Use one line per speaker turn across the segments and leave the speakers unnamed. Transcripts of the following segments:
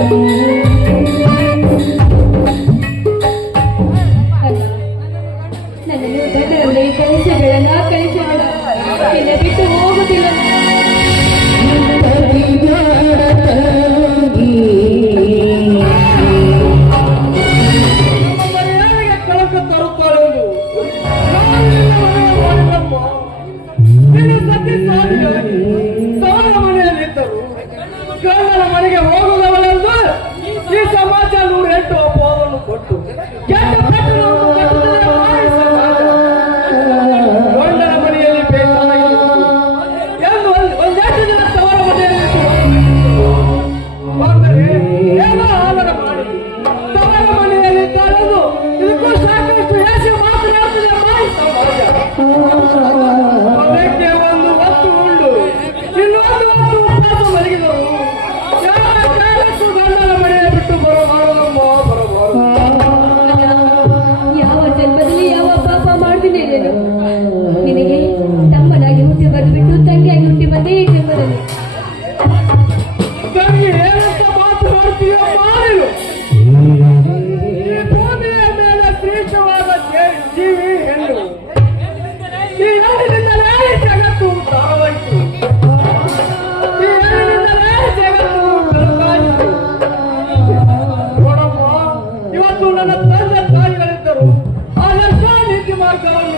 嗯。ಕಳೆದು ಇದಕ್ಕೂ ಸಾಕಷ್ಟು ಹೇಸಿ ಮಾತನಾಡ್ತದೆ ಸಮಾಜ Come on, come.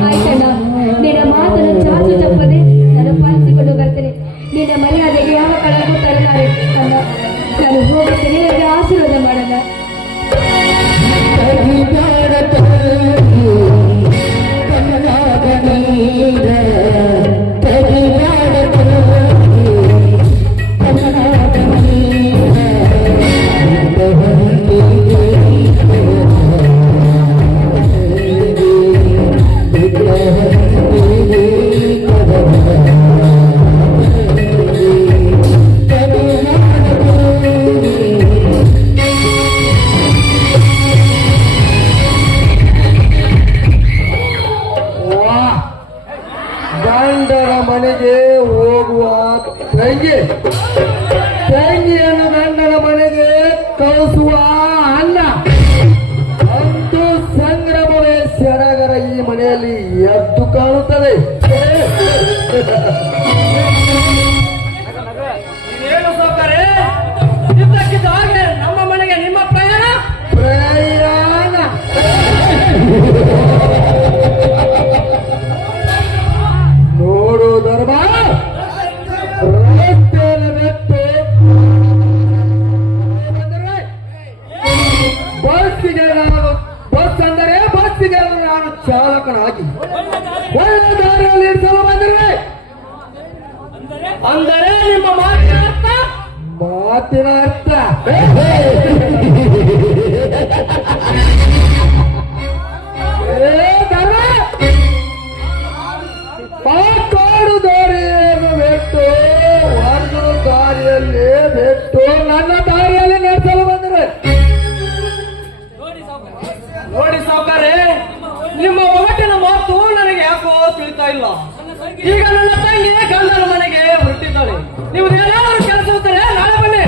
ಆಯ್ತಣ್ಣ ನಿನ್ನ ಮಾತನ್ನು ಚಾಚು ತಪ್ಪದೆ ನಿನ್ನ ಯಾವ ಕಳಗೂ ತರಲಾರೆ ನಾನು ಹೋಗುತ್ತೇನೆ
ಮನೆಗೆ ಹೋಗುವ ತಂಗಿ. ತಂಗಿಯನ್ನು ಗಂಡನ ಮನೆಗೆ ಕಳಿಸುವ ಅನ್ನ ಅಂತೂ ಸಂಗ್ರಮವೇ ಸಡಗರ ಈ ಮನೆಯಲ್ಲಿ ಎದ್ದು ಕಾಣುತ್ತದೆ. ನಮ್ಮ ಮನೆಗೆ ನಿಮ್ಮ ಪ್ರಯಾಣ. ಪ್ರಯಾಣ. ದಾರಿಯಲ್ಲಿ ಇರಿಸಲು ಅಂದರೆ ನಿಮ್ಮ ಮಾತಿನ ಅರ್ಥ? ಮಾತಿನ ಅರ್ಥ. ಏ ಧರ್ಮ. ಇಲ್ಲ. ಈಗ ನನ್ನ ತಂಗಿ ಗಂಡನ ಮನೆಗೆ ಹೊರಟಿದ್ದಾಳೆ. ನೀವು ಏನಾದರೂ ಕೆಲಸ ಹೋಗ್ತಾರೆ, ನಾಳೆ ಬನ್ನಿ.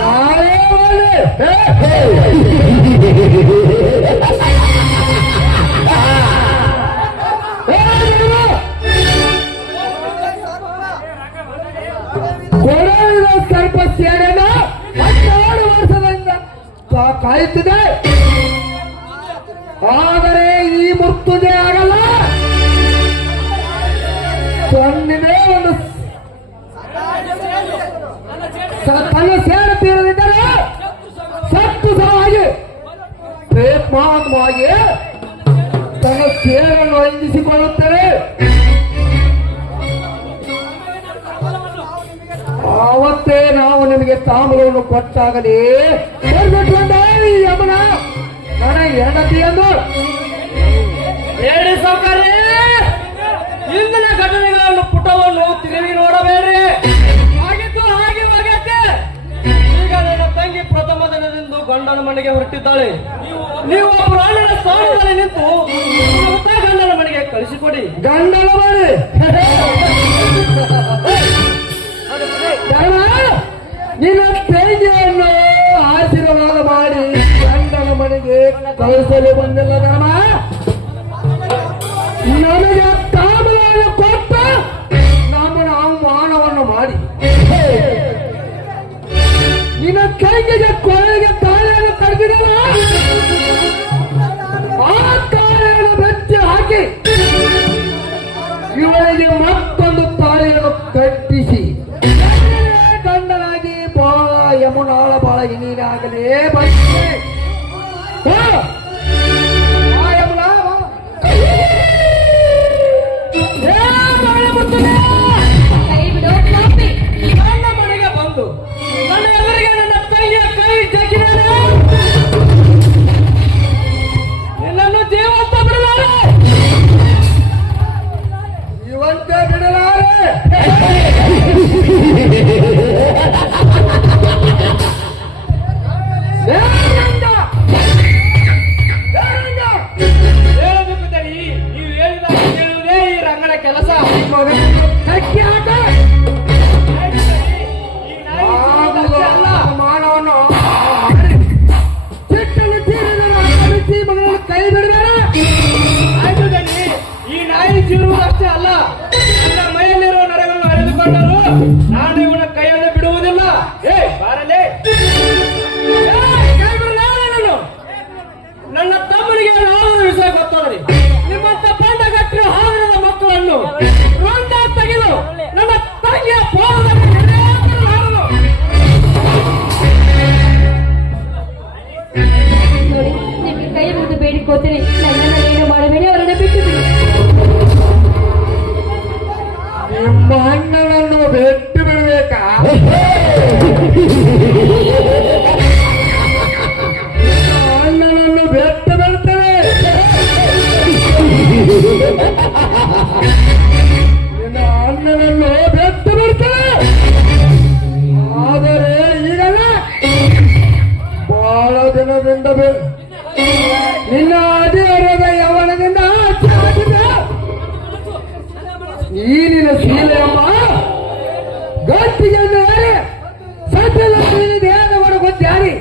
ನಾಳೆ ಸ್ವಲ್ಪ ಸೇನೆನ, ಹತ್ತಾರು ವರ್ಷದಿಂದ ಕಾಯುತ್ತಿದೆ. ಆದರೆ ಈ ಮುರ್ತುದೆ ಆಗಲ್ಲ. ಸೊನ್ನಿದೆ ಒಂದು ತನ್ನ ಸೇಡು ತೀರದಿದ್ದರೆ ಸತ್ತು ಸಲುವಾಗಿ ಪ್ರಯತ್ನಾತ್ಮವಾಗಿ ತನ್ನ ಸೇರನ್ನು ವಂದಿಸಿಕೊಳ್ಳುತ್ತಾರೆ ಆವತ್ತೇ ನಾವು
ನಿಮಗೆ ತಾಮ್ರವನ್ನು ಕೊಟ್ಟಾಗಲಿ ಬರ್ಬಿಟ್ಕೊಂಡ ಈ ಯಮನ. ನನ್ನ ಹೆಂಡತಿಯನ್ನು
ಹೇಳಿ ಸೌಕರ್ಯ! ಇಂದಿನ ಘಟನೆಗಳನ್ನು ಪುಟವನ್ನು ತಿರುಗಿ ನೋಡಬೇಡಿ ಆಗಿತ್ತು ಹಾಗೆ ಹೋಗತ್ತೆ ಈಗ ನನ್ನ ತಂಗಿ ಪ್ರಥಮ ದಿನದಿಂದ ಗಂಡನ ಮನೆಗೆ ಹೊರಟಿದ್ದಾಳೆ. ನೀವು ಪ್ರಾಣಿನ ಸ್ಥಾನದಲ್ಲಿ ನಿಂತು ಗಂಡನ ಮನೆಗೆ ಕಳಿಸಿಕೊಡಿ.
ಗಂಡನ ಮನೆ? ನಿನ್ನ ತಂಗಿಯನ್ನು ಆಶೀರ್ವಾದ ಮಾಡಿ ಗಂಡನ ಮನೆಗೆ ಕಳಿಸಲು ಬಂದಿಲ್ಲ
ನಾನು
ನನಗೆ Ai, ai, ai, you. ಈ ನಿನ್ನ ಶೀಲೆ ಎಂಬ ಗಟ್ಟಿಗೆ ಸತ್ಯದ ಗೊತ್ತಾರಿ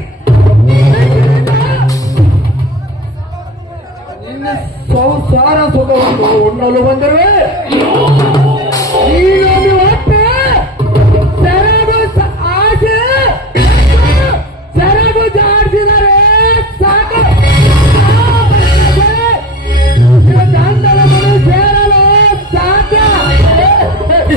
ನಿನ್ನ ಸಂಸಾರ ಸುಖವನ್ನು ಉಣ್ಣಲು ಬಂದರೆ